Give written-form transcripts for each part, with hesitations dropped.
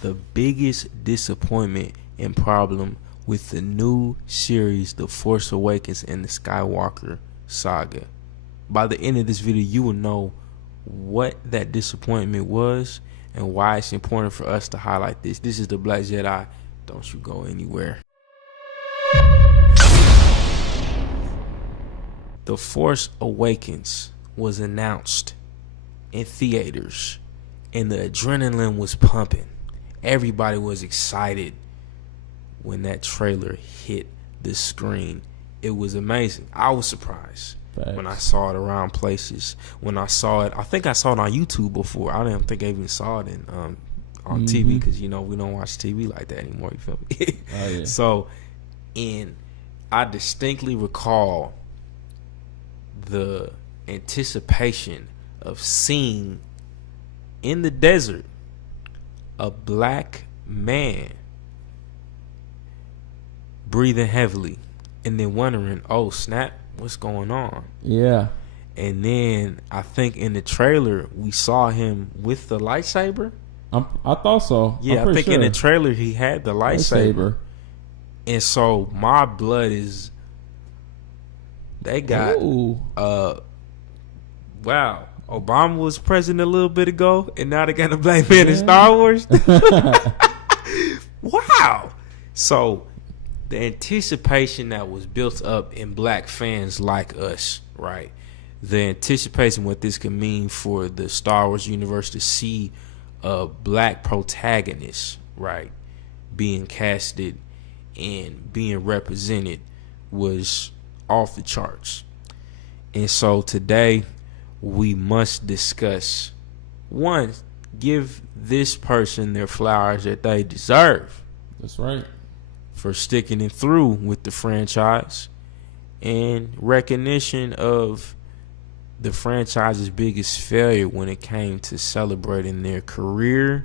the biggest disappointment and problem with the new series, The Force Awakens and the Skywalker Saga. By the end of this video, you will know what that disappointment was and why it's important for us to highlight this. This is the Black Jedi. Don't you go anywhere. The Force Awakens was announced in theaters and the adrenaline was pumping. Everybody was excited when that trailer hit the screen. It was amazing. I was surprised when I saw it around places. When I saw it, I think I saw it on YouTube before. I didn't think I even saw it on TV because, you know, we don't watch TV like that anymore. You feel me? Oh, yeah. So, and I distinctly recall the anticipation of seeing in the desert a black man breathing heavily and then wondering, oh snap, what's going on? Yeah. And then I think in the trailer we saw him with the lightsaber. I thought so. Yeah, I think in the trailer he had the lightsaber. And so my blood is, they got wow, Obama was president a little bit ago, and now they got a black man in Star Wars. Wow. So the anticipation that was built up in black fans like us, right? The anticipation what this could mean for the Star Wars universe to see a black protagonist, right, being casted and being represented was off the charts. And so today we must discuss, one, give this person their flowers that they deserve. That's right. For sticking it through with the franchise, and recognition of the franchise's biggest failure when it came to celebrating their career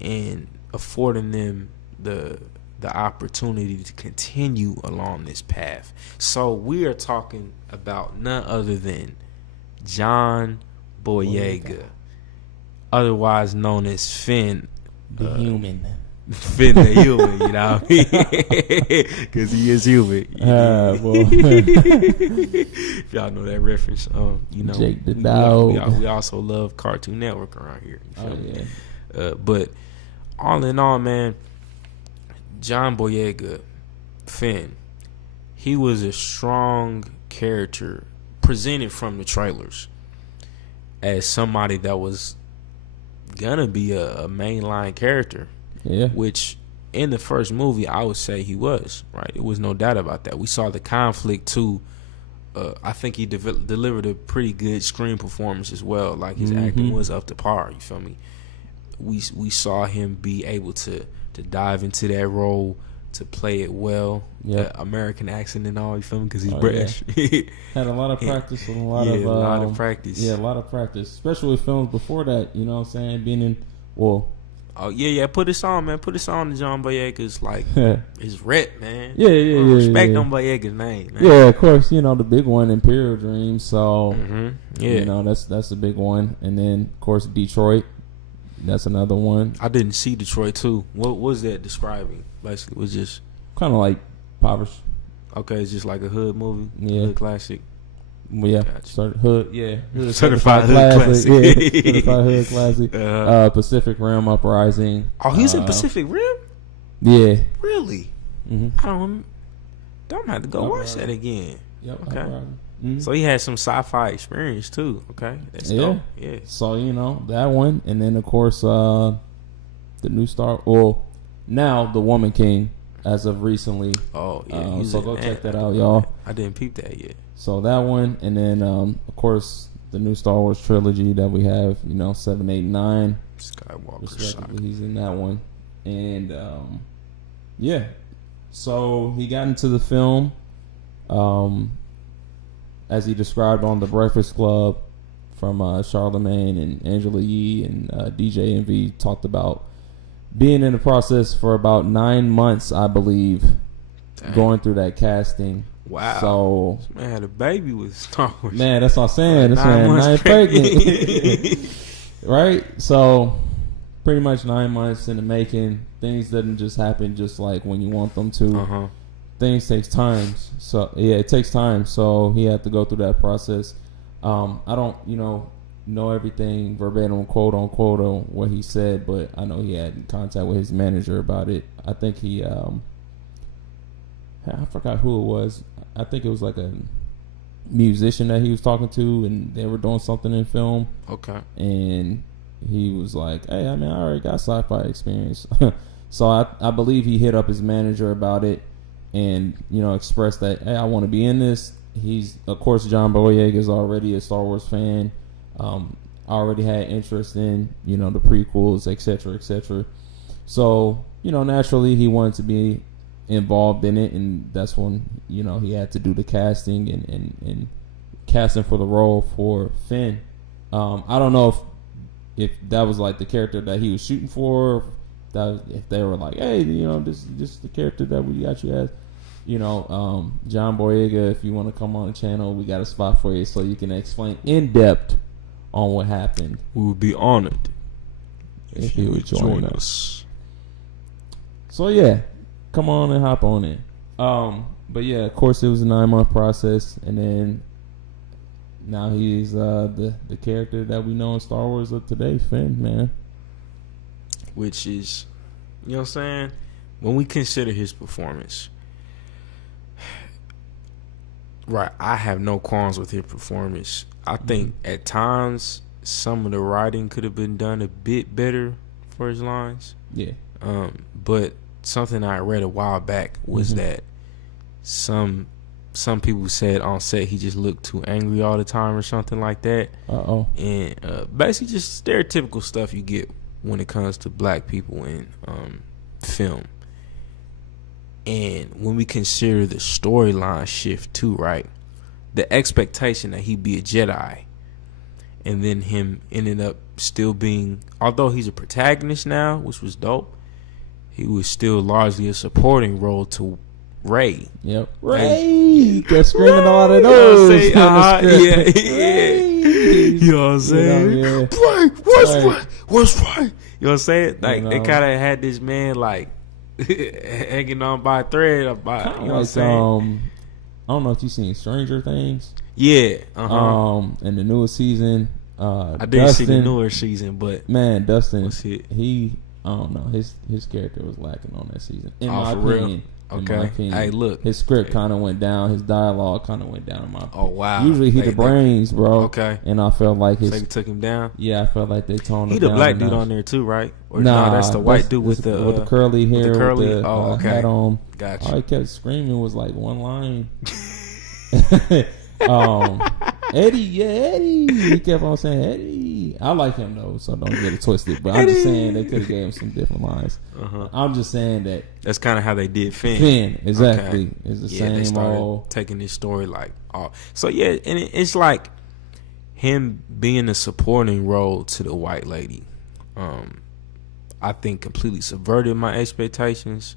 and affording them the opportunity to continue along this path. So we are talking about none other than John Boyega, otherwise known as Finn the Human. Finn the Human, you know what I mean? Because he is human. If y'all know that reference, you know, Jake the Dog. We also love Cartoon Network around here. You feel me? But all in all, man, John Boyega, Finn, he was a strong character presented from the trailers as somebody that was gonna be a mainline character. Yeah. Which in the first movie I would say he was, right? There was no doubt about that. We saw the conflict too. I think he delivered a pretty good screen performance as well. Like his acting was up to par. You feel me? We saw him be able to dive into that role, to play it well. Yeah, American accent and all. You feel me? Because he's British. Yeah. Had a lot of practice and a lot of practice. Yeah, a lot of practice, especially with films before that. You know what I'm saying? Being in Oh yeah, put this on, man. Put this on to John Boyega's like his rep, man. Yeah. Respect on Boyega's name, man. Yeah, of course. You know the big one, Imperial Dream. So you know that's a big one, and then of course Detroit. That's another one. I didn't see Detroit too. What was that describing? Basically, it was just kind of like impoverished. Okay, it's just like a hood movie. Yeah, hood classic. Well, yeah, gotcha. Hood, yeah, certified hood classic. Yeah, certified hood classic. Pacific Rim Uprising. Oh, he's in Pacific Rim. Yeah, really. I don't have to go watch that again. Yep. Okay. So he had some sci-fi experience too. Okay, that's dope. Yeah. So you know that one, and then of course the new star. Well, now the Woman King as of recently. Oh yeah. So go check that out, y'all. I didn't peep that yet. So that one, and then of course the new Star Wars trilogy that we have. You know, 7, 8, 9. Skywalker Saga. He's in that one, and yeah. So he got into the film. As he described on The Breakfast Club from Charlemagne and Angela Yee and DJ Envy, talked about being in the process for about 9 months, I believe. Dang. Going through that casting. Wow. So this man had a baby with Star Wars. Man, that's what I'm saying. This man 9 pregnant. Right? So pretty much 9 months in the making. Things didn't just happen just like when you want them to. Things takes time. So yeah, it takes time. So he had to go through that process. I don't, know everything verbatim, quote unquote, on what he said, but I know he had contact with his manager about it. I think he, I forgot who it was. I think it was like a musician that he was talking to, and they were doing something in film. Okay. And he was like, "Hey, I already got sci-fi experience." So I believe he hit up his manager about it, and expressed that, "Hey, I want to be in this." He's, of course, John Boyega is already a Star Wars fan. Already had interest in the prequels, etc., etc. So naturally he wanted to be involved in it, and that's when he had to do the casting and casting for the role for Finn. I don't know if that was like the character that he was shooting for, if they were like, "Hey, this is the character that we got you as." John Boyega, if you want to come on the channel, we got a spot for you so you can explain in depth on what happened. We would be honored if you would join us. So yeah, come on and hop on in. But yeah, of course it was a 9-month process, and then now he's the character that we know in Star Wars of today, Finn, man. Which is, what I'm saying? When we consider his performance, right, I have no qualms with his performance. I think at times some of the writing could have been done a bit better for his lines. Yeah. But something I read a while back was that some people said on set he just looked too angry all the time or something like that. And basically just stereotypical stuff you get when it comes to black people in film. And when we consider the storyline shift too, right? The expectation that he'd be a Jedi, and then him ended up still being, although he's a protagonist now, which was dope, he was still largely a supporting role to Rey. Yep. Rey! They're screaming all of those. You know what I'm saying? What's right? You know what I'm saying? Like, they kind of had this man, like, hanging on by a thread. You know what I'm saying? I don't know if you've seen Stranger Things. Yeah. In the newest season. I didn't see the newer season, but man, Dustin, I don't know. His character was lacking on that season. In my opinion. Okay. Hey, look. His script kind of went down. His dialogue kind of went down in my opinion. Oh, wow. Usually he the brains, bro. Okay. And I felt like they took him down? Yeah, I felt like they toned him down. He the black dude on there too, right? Or nah, that's the white dude with the curly hair, with the hat on. Gotcha. All he kept screaming was like one line. Eddie, Eddie. He kept on saying Eddie. I like him though, so don't get it twisted. But I'm just saying they could have gave him some different lines. I'm just saying that's kind of how they did Finn. Finn, exactly. Okay. It's the same. They started taking this story like, so yeah, and it's like him being a supporting role to the white lady. I think completely subverted my expectations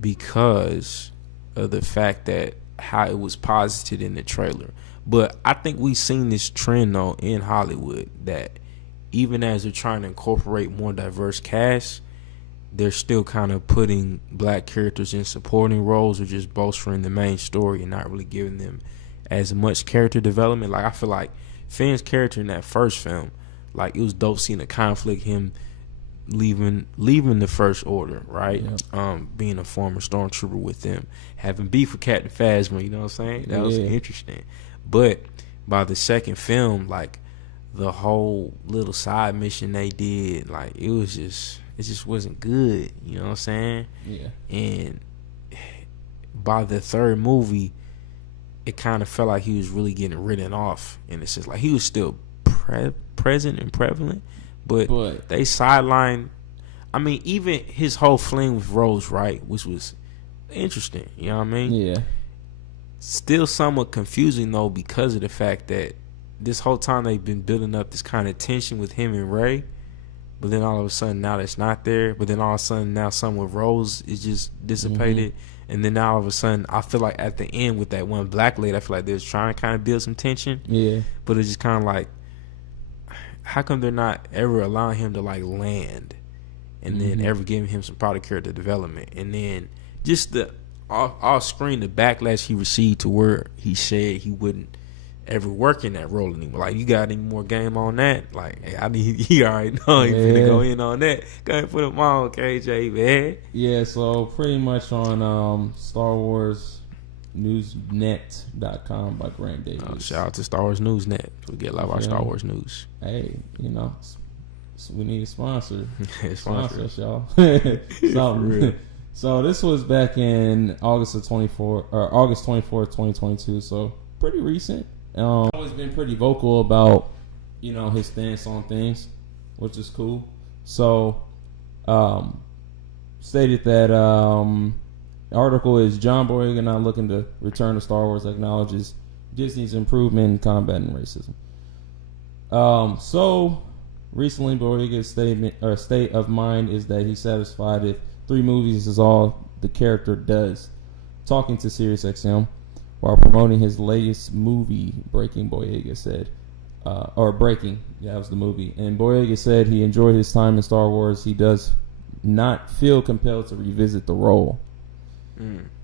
because of the fact that how it was posited in the trailer. But I think we've seen this trend though in Hollywood that even as they're trying to incorporate more diverse casts, they're still kind of putting black characters in supporting roles or just bolstering the main story and not really giving them as much character development. Like, I feel like Finn's character in that first film, like, it was dope seeing the conflict, him leaving the First Order, right? Yep. Being a former stormtrooper with them, having beef with Captain Phasma, you know what I'm saying? That was interesting. But by the second film, like, the whole little side mission they did, like, it just wasn't good, you know what I'm saying? Yeah. And by the third movie, it kind of felt like he was really getting written off, and it's just like he was still present and prevalent, but they sidelined. I mean, even his whole fling with Rose, right, which was interesting, you know what I mean? Yeah. Still somewhat confusing though, because of the fact that this whole time they've been building up this kind of tension with him and Rey, but then all of a sudden now that's not there. But then all of a sudden now something with Rose is just dissipated. And then now all of a sudden I feel like at the end with that one black lady, I feel like they was trying to kind of build some tension. Yeah. But it's just kind of like, how come they're not ever allowing him to like land, and then ever giving him some product character development, and then just the off screen the backlash he received to where he said he wouldn't ever work in that role anymore. Like, you got any more game on that? Like, hey, I need he already know he finna go in on that. Go ahead and put him on, KJ, man. Yeah, so pretty much on Star Wars Newsnet.com by Grant Davies. Shout out to Star Wars Newsnet. We get a lot of our Star Wars news. Hey, you know, we need a sponsor. Sponsor us, y'all. So this was back in August 24th, 2022. So pretty recent. Always been pretty vocal about, you know, his stance on things, which is cool. So, stated that article is John Boyega not looking to return to Star Wars, acknowledges Disney's improvement in combating racism. So recently Boyega's state of mind is that he's satisfied if 3 movies is all the character does. Talking to SiriusXM while promoting his latest movie, Breaking, Boyega said, Breaking, that was the movie. And Boyega said he enjoyed his time in Star Wars. He does not feel compelled to revisit the role.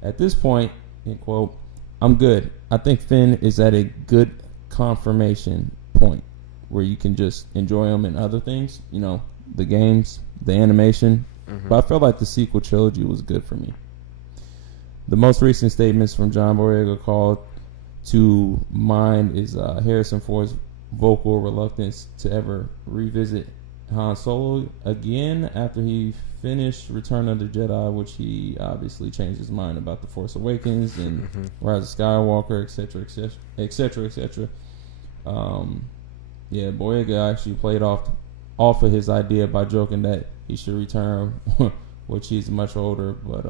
At this point, end quote, I'm good. I think Finn is at a good confirmation point where you can just enjoy him in other things, you know, the games, the animation. But I felt like the sequel trilogy was good for me. The most recent statements from John Boyega called to mind is Harrison Ford's vocal reluctance to ever revisit Han Solo again after he finished Return of the Jedi, which he obviously changed his mind about The Force Awakens and Rise of Skywalker, etc., etc., etc., etc. Yeah, Boyega actually played off of his idea by joking that he should return, which he's much older. But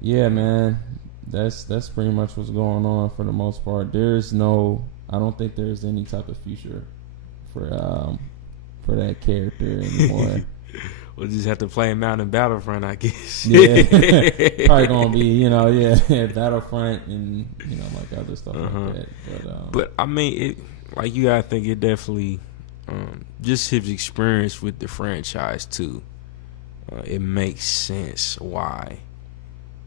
yeah, man, that's pretty much what's going on for the most part. I don't think there's any type of future for that character anymore. We'll just have to play him out in Battlefront, I guess. Yeah, probably gonna be, Battlefront and like other stuff like that. But I mean, you gotta think it definitely, just his experience with the franchise too. It makes sense why.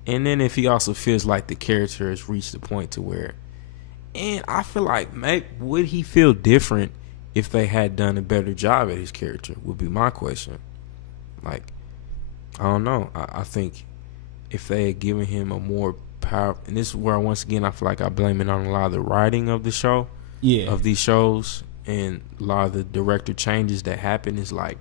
And then if he also feels like the character has reached the point to where, and I feel like would he feel different if they had done a better job at his character, would be my question. Like, I don't know. I think if they had given him a more power, and this is where once again I feel like I blame it on a lot of the writing of the show, of these shows, and a lot of the director changes that happen is like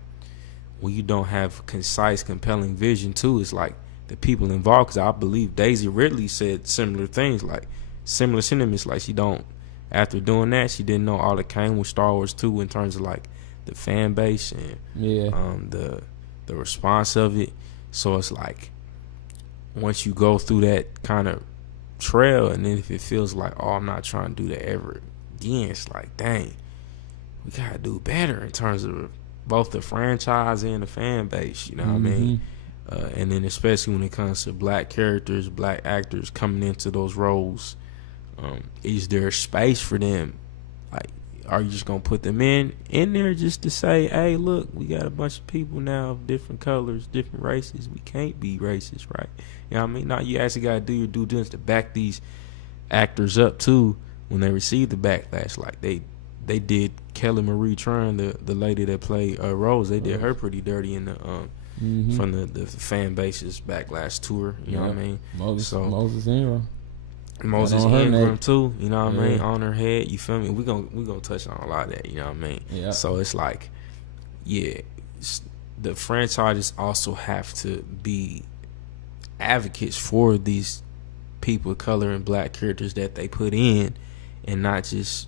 when you don't have concise, compelling vision too. It's like the people involved, because I believe Daisy Ridley said similar things, like similar sentiments, like she don't. After doing that, she didn't know all that came with Star Wars 2 in terms of like the fan base and the response of it. So it's like once you go through that kind of trail, and then if it feels like, oh, I'm not trying to do that ever again, it's like, dang, we gotta do better in terms of both the franchise and the fan base. You know what I mean? And then especially when it comes to black characters, black actors coming into those roles. Is there space for them? Like, are you just gonna put them in there just to say, hey, look, we got a bunch of people now of different colors, different races. We can't be racist, right? You know what I mean? Now you actually gotta do your due diligence to back these actors up too when they receive the backlash. Like they did Kelly Marie Tran, the lady that played Rose. They did her pretty dirty in the from the fan base's backlash tour. You know what I mean? Moses Ingram. Moses Ingram too, you know what I mean, on her head, you feel me? We gonna touch on a lot of that, you know what I mean? Yeah. So it's like, the franchises also have to be advocates for these people of color and black characters that they put in, and not just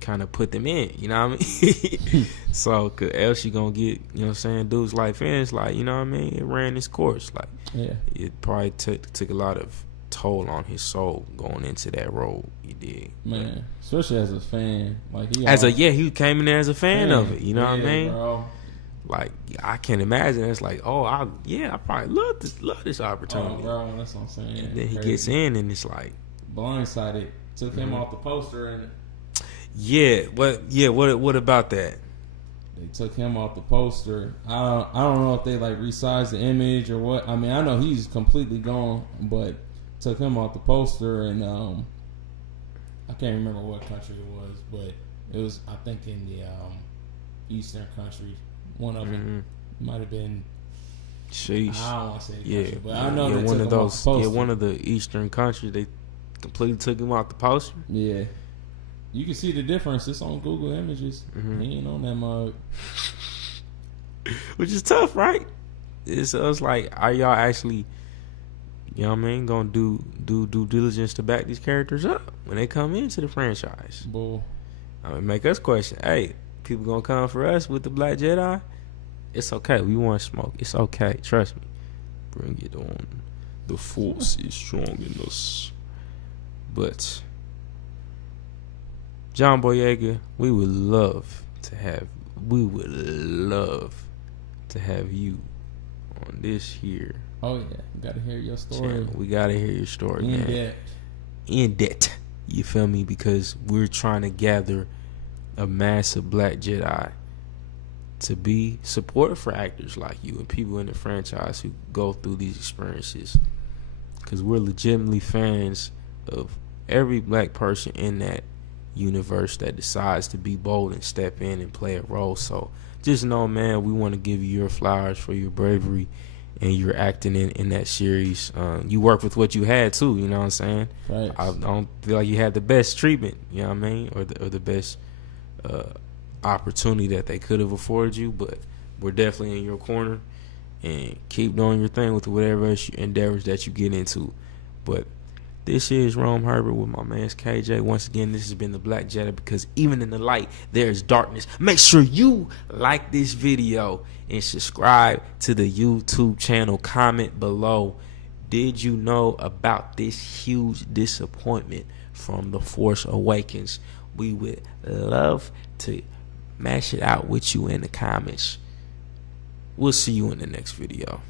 kind of put them in, you know what I mean? So, cause else you gonna get, you know what I'm saying, dudes like fans, like, you know what I mean, it ran its course, like, it probably took a lot of toll on his soul going into that role. He did, man, especially as a fan. Like he came in there as a fan of it. You know what I mean? Bro. Like, I can imagine. It's like, I probably love this opportunity. Oh, bro, that's what I'm saying. And then he gets in, and it's like blindsided. Took him off the poster, and Yeah. What about that? They took him off the poster. I don't know if they like resized the image or what. I mean, I know he's completely gone, but took him off the poster, and I can't remember what country it was, but it was, I think, in the eastern country. One of them might have been. Sheesh. I don't want to say the country, but I know they one took of him those. off the poster. Yeah, one of the eastern countries. They completely took him off the poster. Yeah. You can see the difference. It's on Google Images. He ain't on that mug. Which is tough, right? It's like, are y'all actually, you know what I mean, gonna do due diligence to back these characters up when they come into the franchise? Bull. I mean, make us question. Hey, people gonna come for us with the Black Jedi? It's okay. We want smoke. It's okay. Trust me. Bring it on. The Force is strong in us. But John Boyega, we would love to have you on this here. Oh yeah, we gotta hear your story. Channel. We gotta hear your story, man. In depth. You feel me? Because we're trying to gather a mass of Black Jedi to be support for actors like you and people in the franchise who go through these experiences. Because we're legitimately fans of every black person in that universe that decides to be bold and step in and play a role. So just know, man, we want to give you your flowers for your bravery and your acting in that series. You work with what you had too, you know what I'm saying? Right. I don't feel like you had the best treatment, you know what I mean, or the best opportunity that they could have afforded you, but we're definitely in your corner, and keep doing your thing with whatever endeavors that you get into. But this is Rome Herbert with my man's KJ. Once again, this has been the Black Jedi, because even in the light, there is darkness. Make sure you like this video and subscribe to the YouTube channel. Comment below. Did you know about this huge disappointment from The Force Awakens? We would love to mash it out with you in the comments. We'll see you in the next video.